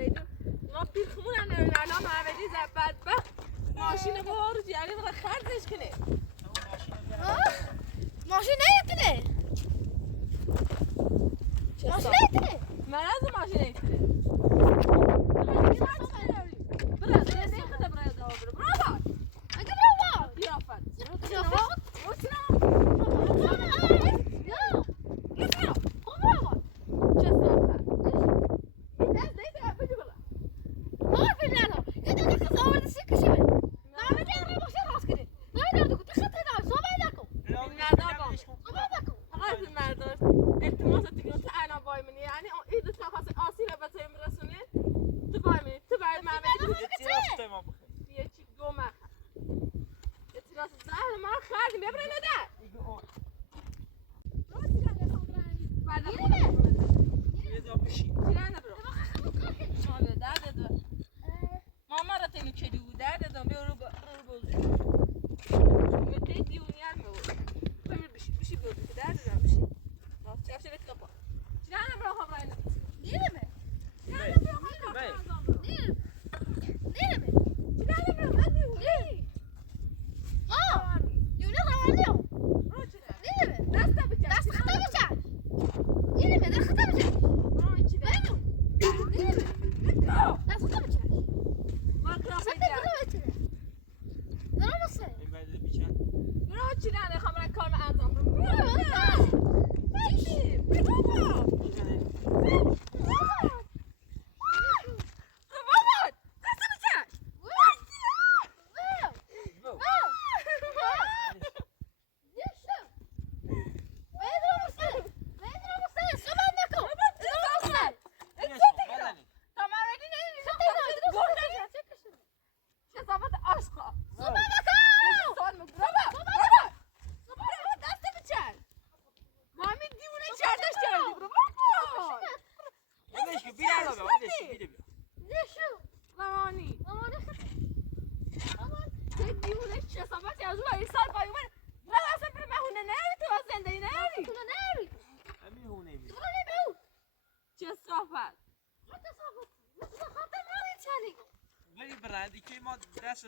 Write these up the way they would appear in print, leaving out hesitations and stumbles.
میدون ما بیخمون هم نمیدون الان محمدی زبط بخ ماشین بارو جیاری بخواه خرزش کنه ماشین نیتونه ماشین نیتونه من از ماشین نیتونه برای زنده خدا برای دوا برو برو اگه برو قیافت قیافت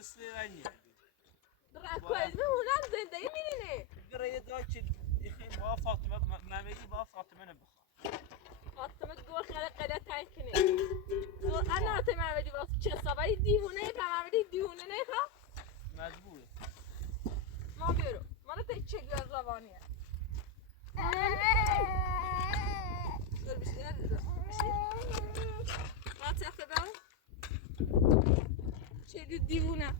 سرنیه برای هونم زندگی میرینه برای دا که یخیم با فاطمه نمیدی با فاطمه نبخوا فاطمه گوه خیلی قیده تنگ کنه انا آتی محمدی واسه چه سابایی دیوونه محمدی دیوونه نیخوا مجبوره ما برو ما رو تایی چگه از روانیه دور بشتی ما تخته برو چه دیوونه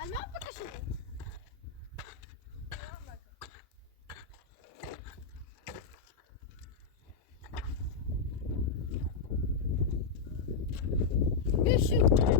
الان بکشید بشو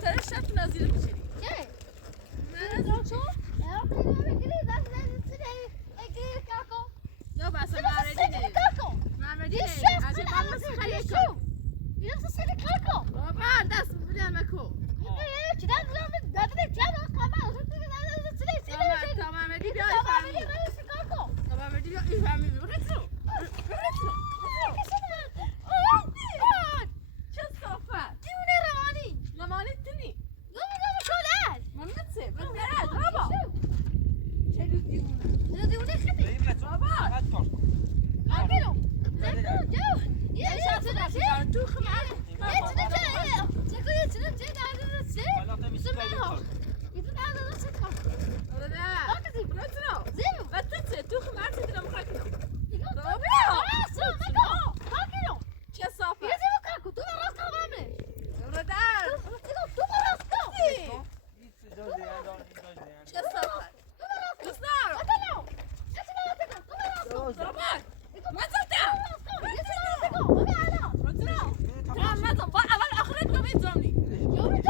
ترى شفت نازل بشري چه؟ ما نزل شو یا خیلی بگیری دست نزدی اگری کاکو لا بس سه معمدی سه نه کاکو معمدی یه نه شفت عجب من هم عوض مسخره شو کن یه سه کاکو بابا دست بدم مکو چی دست دادم دادم چه دادم کامل تو دیگه دادم چه تا معمدی بیا تمام فهمی میگه کاکو تا معمدی بیا فهمی برسو چه صافت دیونه روانی مامانی تنی نمیدونم شده من نتسه بس درد بابا چه دیونه دیونه خیلی این متر بابا. فقط کار کن. کاکو بله. جو یه شب صدا تو خمر حالا تا میشه کاری کار. تو خمر تدرم خاكنا چه صافت این چیزا زیاد دار، این چیزا زیاد چه دار. صافت دوست دارم بابا ما زدم تمام با اول آخرت رو میزنی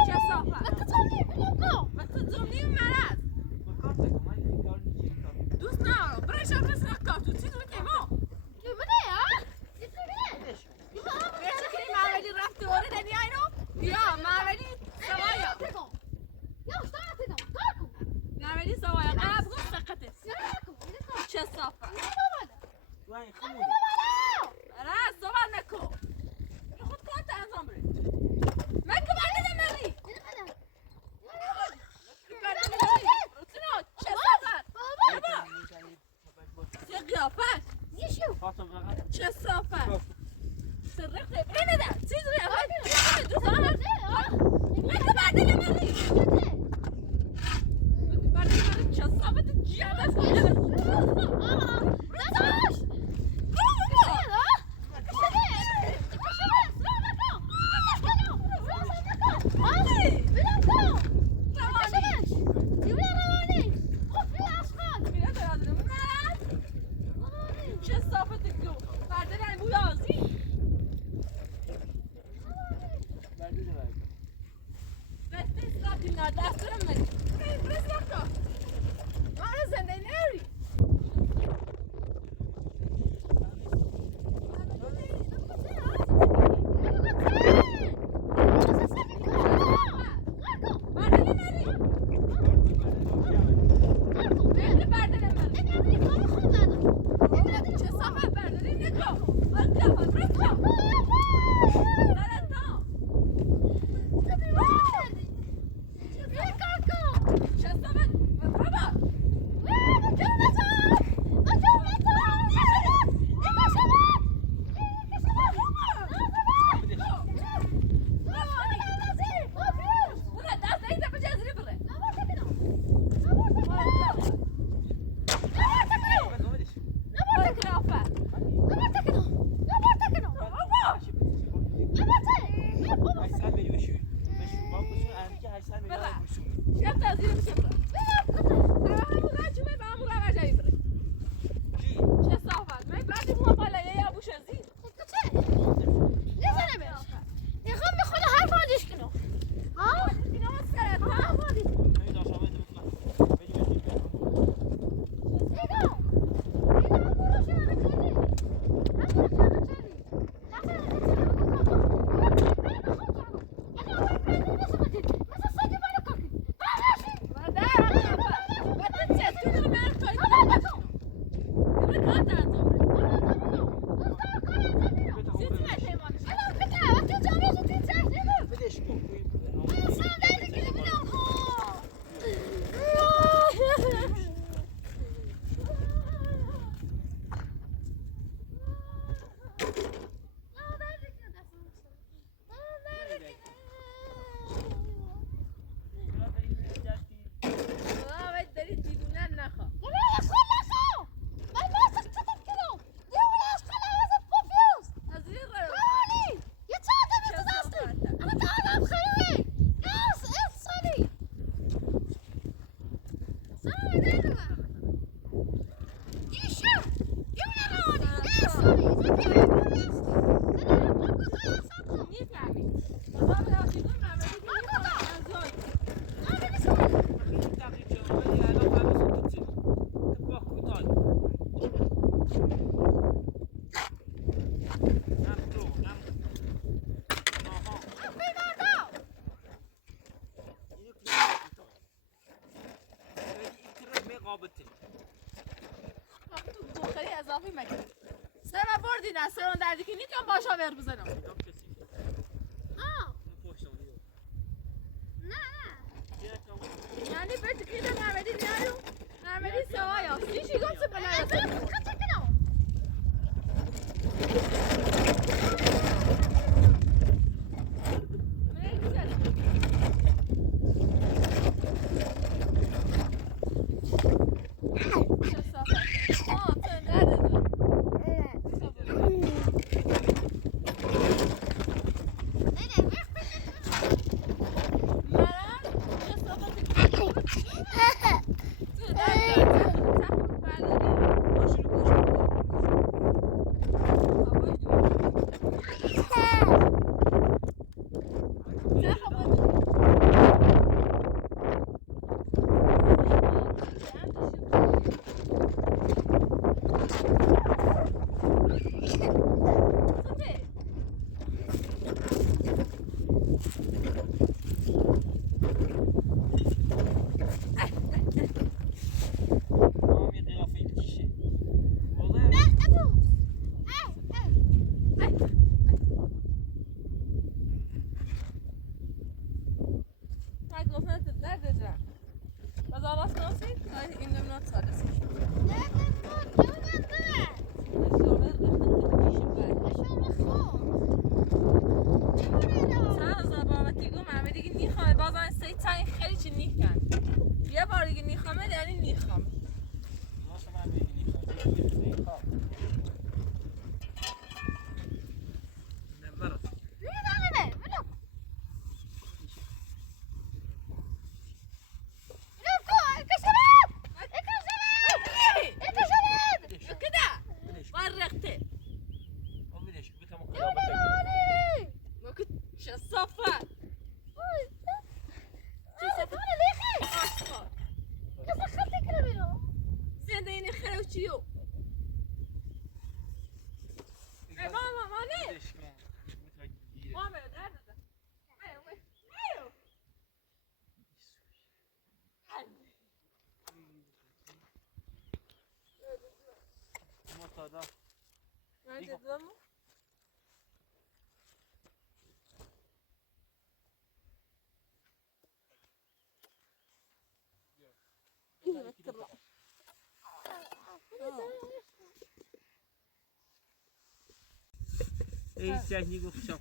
چه صافت وقتی زمینی مرض با کار تکم، من این کار نیست، این کار. دوست ندارم برای شب رسید کارتون چیز رو که ما ولش کن. برای که معمولی رفته وارد دنیا اینو یا معمولی سوایا معمولی سوایا قبل گفت سقطه چه صافت تو این خمودی. راست صحبت نکن خود کارت انجام بده من که برده نمیری چه صافت چه قیافت فاطمه فقط چه صافت سرقه اینه ده چیز رو اول دوست دارم من که برده نمیری چه صافت جیان دست چه صافت گو برده نمی بویازی برده ده برده. بسته سقاطی نه دست دارم نگی برس رکا من زنده نری برده نری برده نری چه صافت برده نکو برده رکا درتا چه صافت بابا بره دست نیزه بجازری بره ولش. قیافت بابا 800 میلیون بشو با بسون اندی که 800 میلیون بله. بسون. شب تازیره بشه بره همون رجومه به همون روجایی بره کی؟ چه صافت من بعدی مو بالا یه ابوش ازی اینا سرت ها همین داشت آمده بکنم. بدون خوابتی تو بخاری اضافی مکن سر بردی نه سر اون دردی که نیتم باشا ور بزنم کتاب کسی آه پشتونی نه یعنی برد که ده نمیدی نیارو نمیدی سوایا سیشی گم سه بلای خطر کنم سیاهی گفتم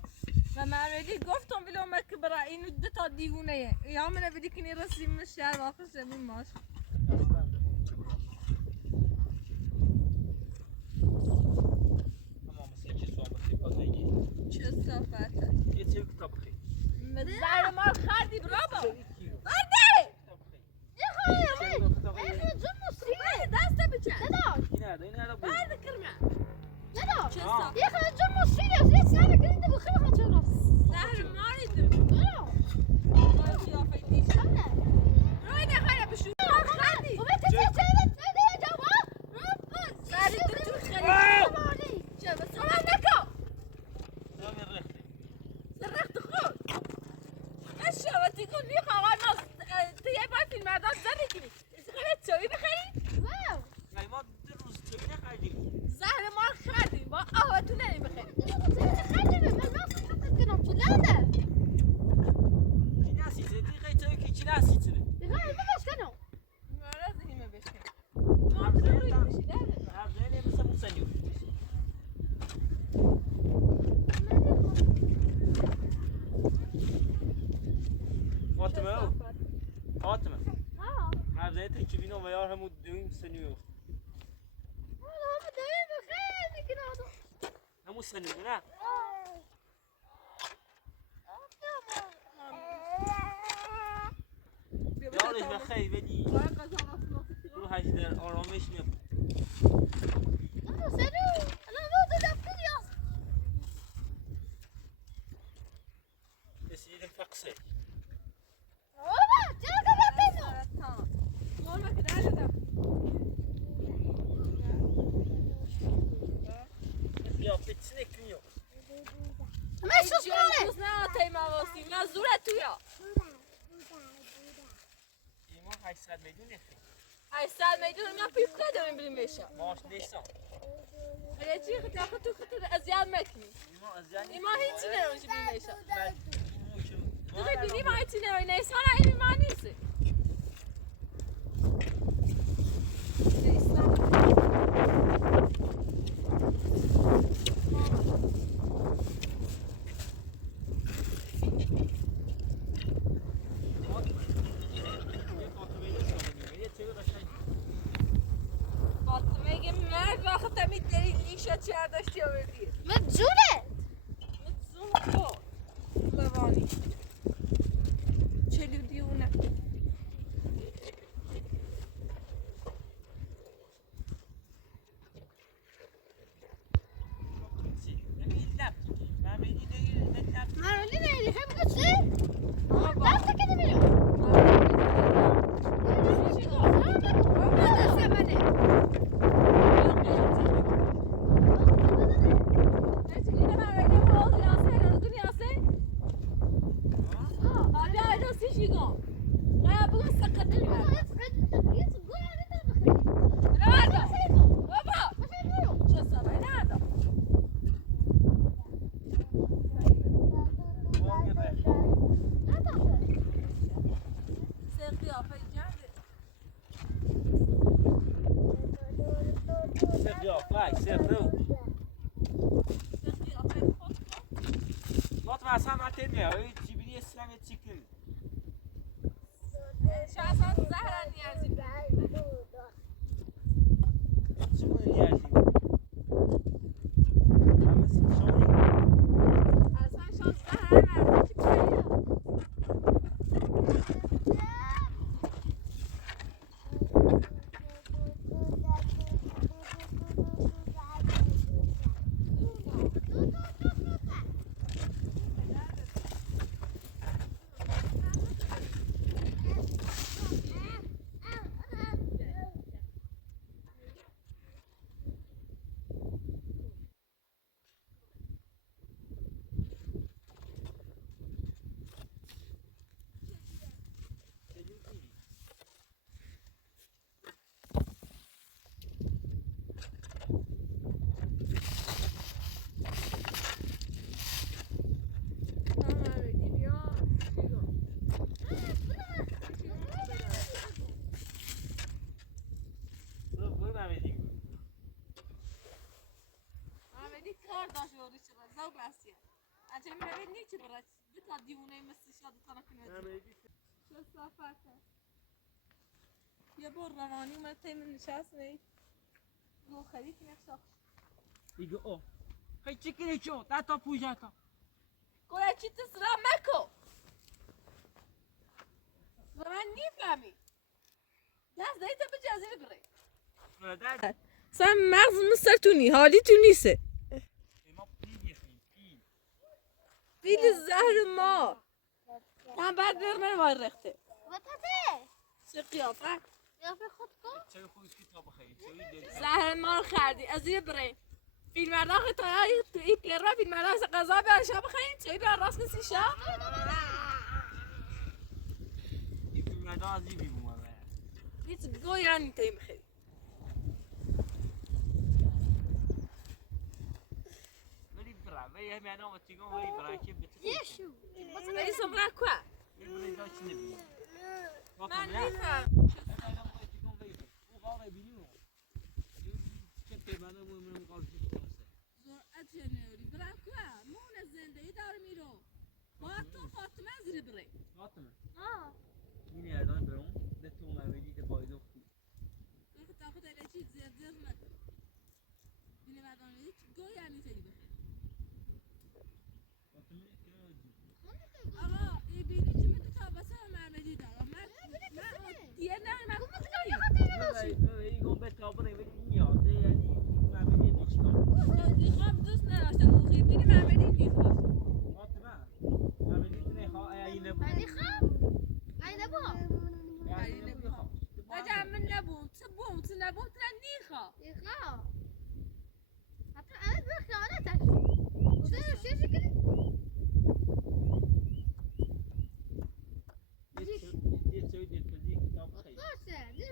و معمولی گفتم بلو مک برای اینو دو تا دیوونه یا من بدی کنی رسیم من شهر واقع زمین ماش تمام سیکی صحبتی بازیگی چه صفته یه چه کتاب خیلی مدار مال خردی برابر برده دست بچه این هذا بود برده کرمه چه صفته زهر ماریدم ما خیافه دیشم روی نخواهی بشو خردی سری تو خردی چه بسرعه نکو نام رختی سرخت خود اشیاء تقول لي خلاص تيجي بقى في المعدات زري كده خليت تسوي بخير ای ما در روز چوی نخریدیم زهر ما خردیم با قهوه نمی بخیر کی نسیزه دیگه تو کی نسیزه مرا زهیمه بشکن ما ضروری بشی درد عبدالله مثل موسنیو فاطمه عبدالله تکیبینو و یار همو دویم سنیو همو سنیو نه یارش بخیر ولی رو هشتر آرامش نبود رسیدیم فقصه یا فتنه کنیو روز نه تیمه واسیم نه زوره تویا ایمان 800 میلیون نخیر ای سال میدونم من پیپ دارم بریم میشه ماش نیستم. اگه چی خطا خطا اذیت میکنی ایما از یعنی ایما هیچی نمیشه بریم میشه ایمو که تو ببینی ما هیچی نمیشه نیست حالا این ما نیست فاطمه میگه مرد وقت میداری نیشا چهر داشتی آوردی من جونه متزوم تو لبانی چلو دیونه معلولی نیلی هم گوشه دست کنه بیرون اصلا نتیجه ای جیبی اسلام چیکل شاید زهر نیازی چی بود نیازی همه شما اصلا شاید زهر نیازی چی یه بار روانی اومد تیم نشست نید گو خرید نفسه دیگه او خیلی چیکلی چو تا پوجاتا گوه چی تسرا مکو و من نیفهمی دست دایی تا به جزیره بره سن مغز مستر تونی حالی تو نیسته ما پیل پیل زهر ما من بعد برمه وای رخته وطبه چه قیافه قیافه خود کن چه خوش کتاب خیلی زهر ما رو خردی از یه بره فیلم مردان خیلی تو این پیر را فیلم مردان غذا به شب بخورین چه بیا راست کسی شب این فیلم مردان از این بیمونه هیچ گوی رانی تایی بخیری ولی برا ولی همه انا وطیگان ولی برا که بتکن یشو ولی سمرا کوه ولی داشت نبی من نیفهم انا وطیگان ولی او غاره بینیو چه پیمانه من غاره بینیو زرعت جنوری برا کوه مون زندگی دار میرو باید تو فاطمه زیر بره فاطمه آه این یادان برون ده تو مویدی ده باید اختی تو تا خود اینا چی زیر زیر نکن فیلم مردان هیچ گوی رانی تایی بخیری فاطمه که آقا ای بینی چی میتو تا بسه محمدی دارم من دیگه نه من ایگون به تابونه ولی این یاده یعنی محمدی نشتم دیخوام دوست نداشتم او خیلی بینی محمدی میخواد فاطمه محمدی تنه خواه اینه بود علی خام علی با اینه بود خواه بجا من نبود چه بود چه نبود ترا نیخوا يخاف حتى انا بخي انا تعرف شو شكلي یه چوی دلپذیر کتاب خیلی قاسه دي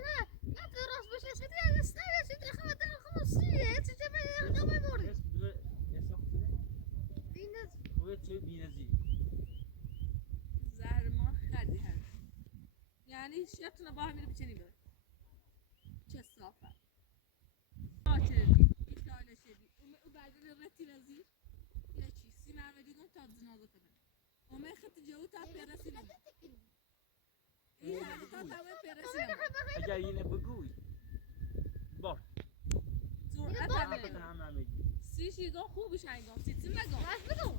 لا راس باشه سیدی استنى سیدی خواهد خمسیه چه به قمه موری بس بلا يسقطنا بینز هو تشوي بينزي زهر ما خردی هر یعنی شبتونه با همین بچنی بر چه صافه آچردی ایتاله شدی او بعدين رتی نزیر یا چی سی معمدی گم تا زنازه کنه اومه خط جو تا پیرسی نم این تا تمام پیرسی نم اگر ينه بقوي بار سرعت حتى همه هم عملي سی شیگان خوبش هنگام سی تیم نگام راس بگو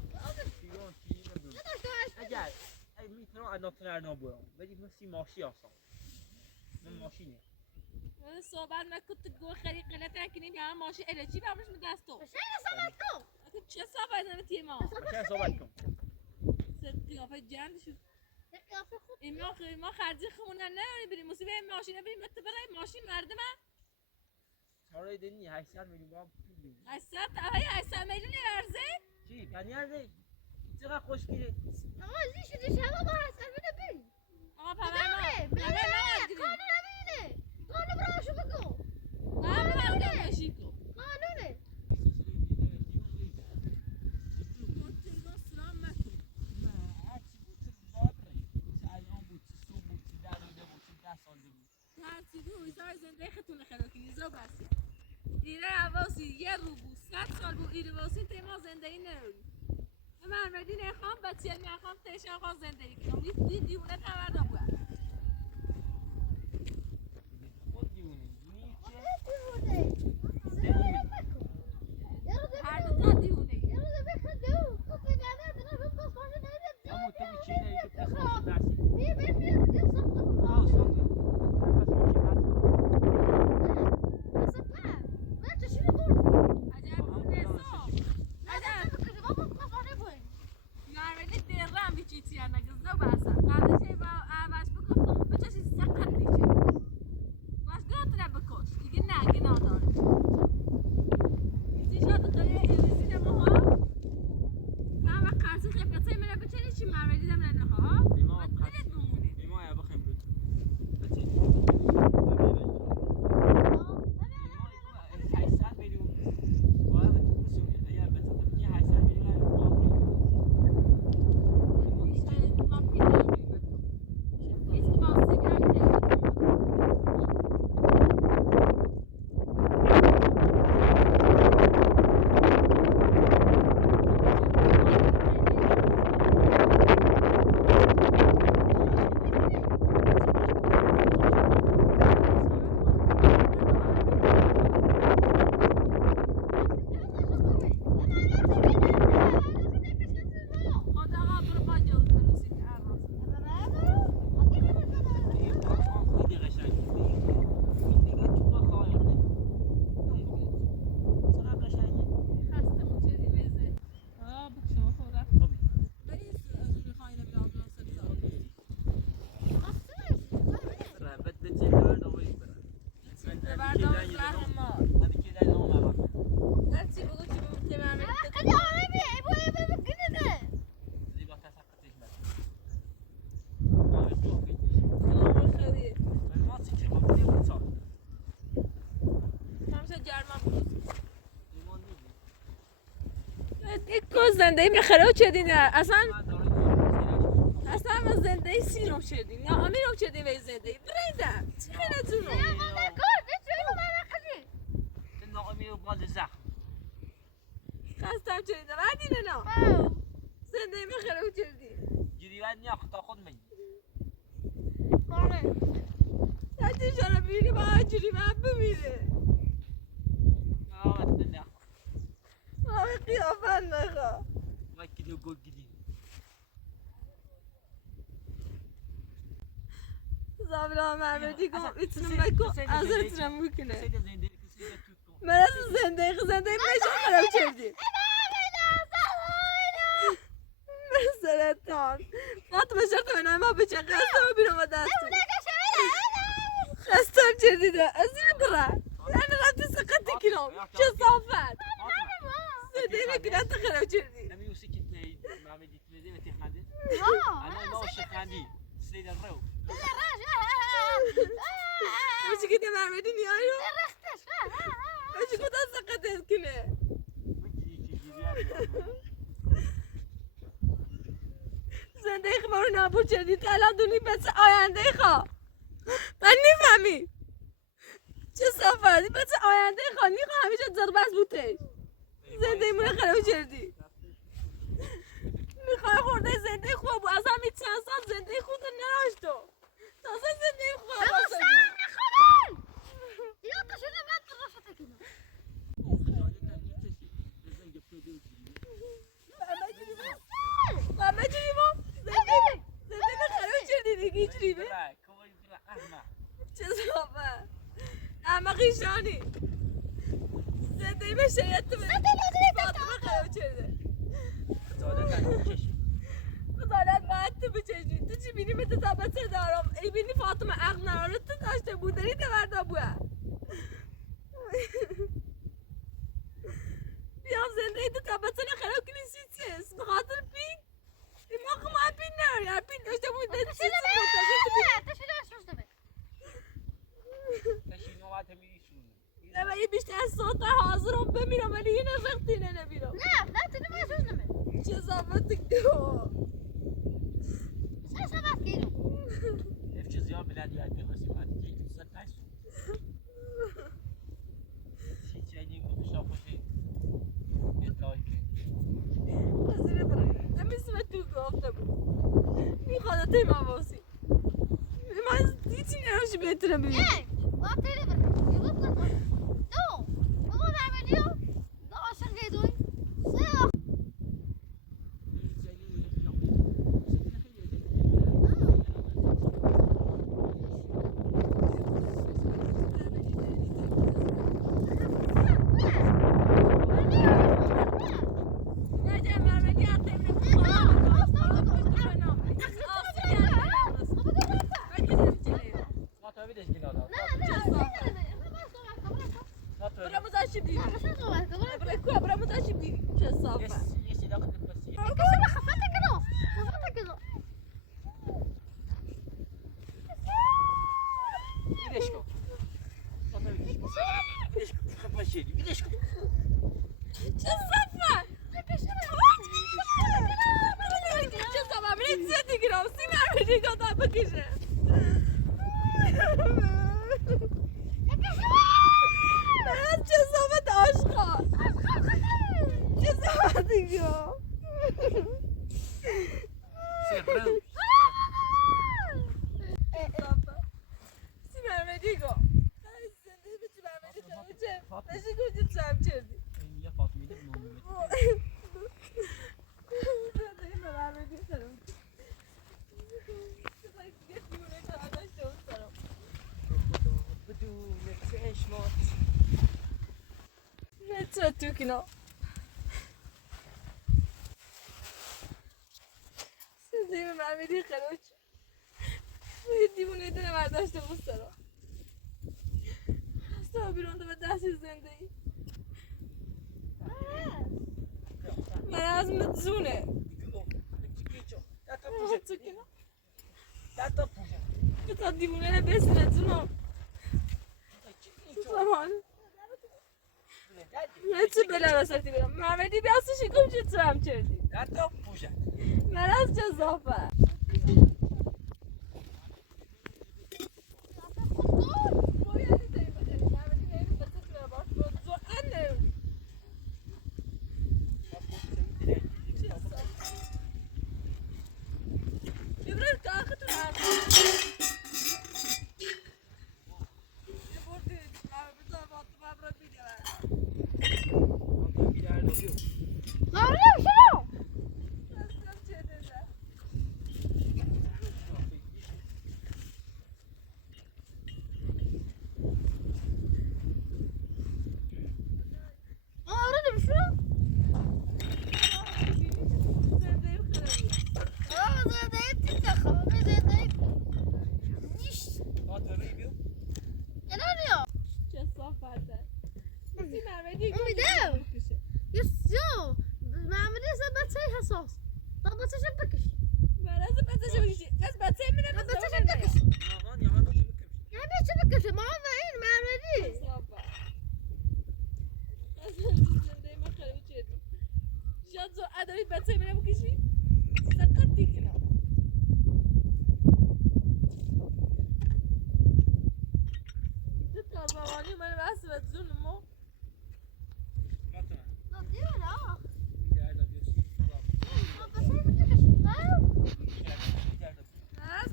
شيلون شي نبغى نداشت داشت اگر اي میتونم از ناتونر نبودم ولی مثل ماشی آسان من ماشینه من صحبت نکن تو گو خری قلت نکنیم یا ماشی الچی برمش می دستو بشین صحبت کن اگه چه صحبت نمی تیما بچه صحبت کن قیافه جند شو یک قیافه خوب ما خرجی خمونه نه بریم موسیقی ماشین بریم تو برای ماشین مردمه چاره دنی 800 میلیون با پول بدی 800 میلیون ارزه چی یعنی ارزه چقدر خوشگله آقا زی شما با حسن بده بی آقا پمه ما قانون نبینه قانون براشو بگو قانونه ماشی کو قانونه زنده خطونه خلاکی زو بسی ایره عواسی یه رو بود 100 سال بود ایره واسی تیما زندگی نروی من مدینه خام بچه میخوام تیشان خواهم زندگی کنم این دیونه تورده بود خود دیونه دیونی دیونه هر دو تا دیونه ای یارو بخواد دو خب نگه دارم رو باز باشه نمیده اما تو بیچه اینه که تخصاص درسی بیا یه سخت آه سانده پس ماشین هست اصلا پا من چشیره برد عجب نسو عجب بکنه بابا باز باشه بوین نارملی درم بیچی تیر نگذنو بسا قبلش با عوض بکن بچشی سقط دیگه باش گرات نبکش دیگه نگه نداره ایزی شاد داره ایزی نموها هم وقت قرصی خیلی منه بچنی چی مرولی دم نده ها باید دلت بمونه بیما یا بخیم بود بچه 800 میلیون باید تو بسونی اگر بچه تبنی 800 میلیون هم زندگی میخره چدین اصلا من زندگی سیرم شدین یا امیرم شدین به زندگی بریدم چی خیلی جونو ناامیر و باز زخم خستم شدین بعدین نه زندگی میخره چدین جریان نیا خطا خود میگی حتی شما ببینی با جوری من ببینه آوت نیا آقای قیافت نخوا وای کدیو گل گیدی زابلا محمدی گم میتونم بکن از میتونم بکنه سید زنده کسی تو من از زندگی میشم خراب کردی سرطان فاطمه شرط من ما بچه خستم بیرون و دستم خستم جدیده از این برا یعنی رفتی سقطی کنم چه صافت زندگی نکنه تا خراب کردی نمیوسی که تی محمدی تمیزی و تخنده اه انا ما شخندی سید الرو وش كده محمدی نیایو رختش بچه کدام سقطت کنه زندگی ما رو نابود کردید الان دونی بس آینده خواه من نفهمی چه صافردی بس آینده خواه نیخواه همیشه زربست بودش زندگی مونه خراب کردی میخوای خورده زندگی خوب بود از همین چند سال زندگی خود نداشت تو تازه زندگی خوب باشدی یا تو شده من تو رفته کنم محمد جونی ما زندگی خراب کردی دیگه اینجوری به چه صافه احمقی شانی زندگی به شریعت تو فاطمه خراب کرده خدالت باید تو بچشی تو چی بینی مثل تابسه دارم ای بینی فاطمه عقل نراره تو داشته بودنی دورده بوه بیام زندگی تو تابسه خراب کنی چیز بخاطر پین ما خماه پین نراری پین داشته بودنی چیزی تو شده اشروش دمه نه من یه بیشتر از صوت حاضرم بمیرم ولی یه نفقتی نمیرم نه تو نمه اشروش دمه چه صافت دو سه سبت گیرم وزیر برای امیسی تو گفته بود میخواد تیم آواسی من هیچی نروشی بهتره ببین یک وقتی بر یه بود نکن دو بابا نعملیو دو آشن گیدوی سه توكنا زي ما عملي خلوش يديمون يدنا ما داشت المسترا استوى بيرون ده بدأت الزندي ما لازم تزونه توكنا تقدمون لنا بس نتزونه طبعا نه چه بلا وسطی برم محمدی بیاستی شکم چه تو هم کردی من از جزافه ما بچه منو بکشی سقطی کنم تو تازمانی من بس و ظلمو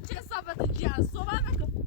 چه صحبت جاز صحبت نکن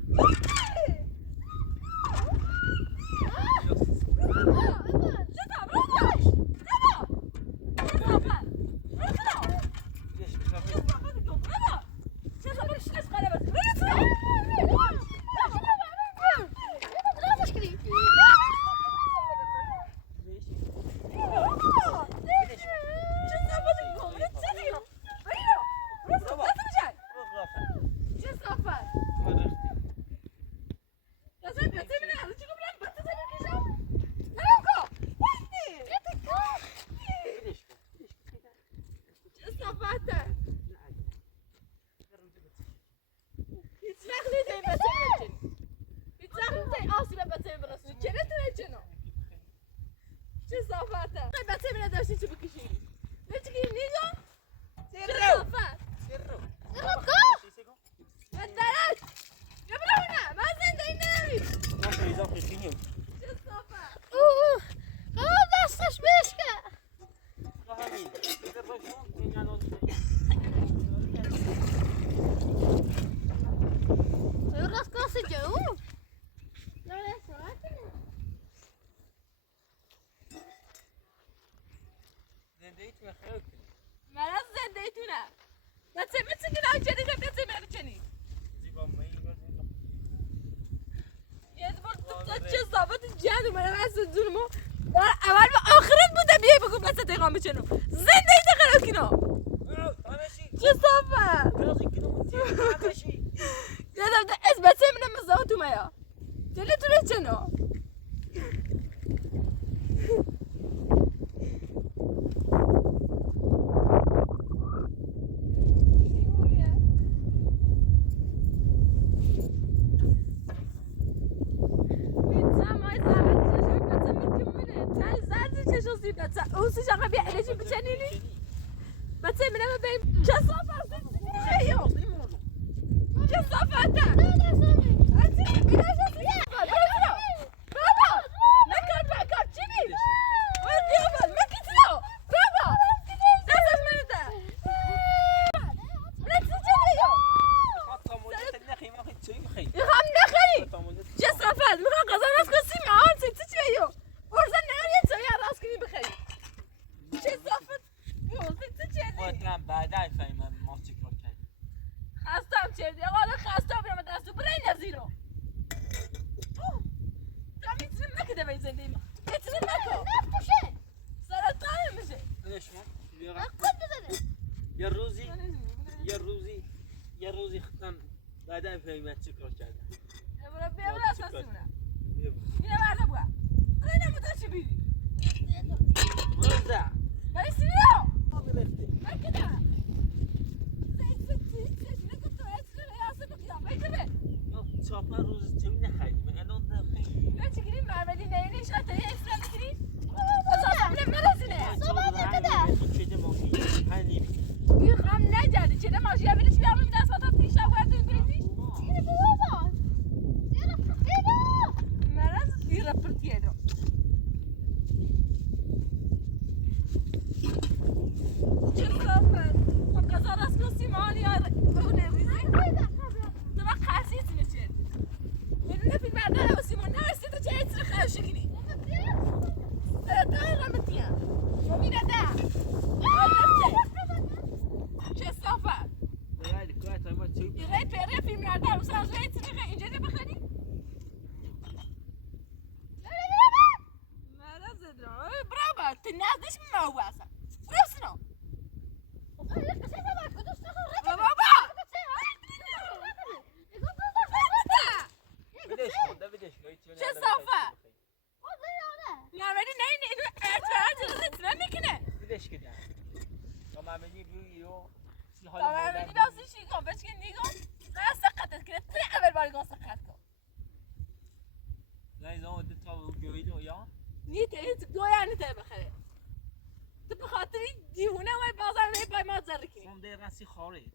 به خاطر این دیوونه اومد بازار می پای ما زر کنی خون دیر نسی خارج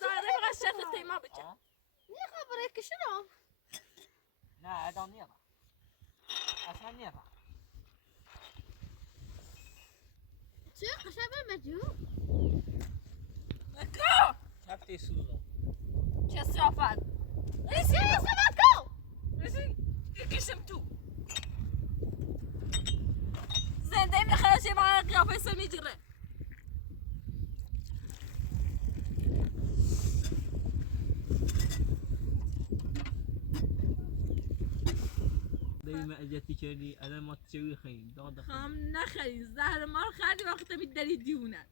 زاره فقط شرط تیما بچه نی خبره کشنو نه ادان نیرم اصلا نیرم چه قشبه مجو نکو کفتی سوزم چه صافت ریسی سمکو رسید کشم تو زنده میخواد چه با قیافه سر میجره دیگه معجتی کردی الان ما چوی خیلی داد هم نخری زهر مار خردی وقتی می دلی دیونه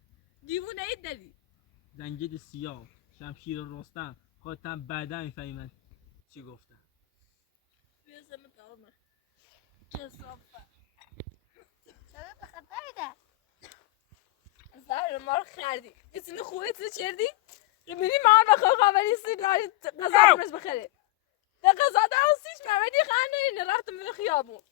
ای دلی زنجد سیاه شمشیر رستم خودتم بعدا میفهمن چی گفتم بیازم کامه چه صافت چه بخبره زهر مار خردی کسی خوبه تو چردی میری مار بخواه خواهی سی ناری غذا برمز بخره ده غذا ده و سیش مهمدی خانه اینه رفتم به خیابون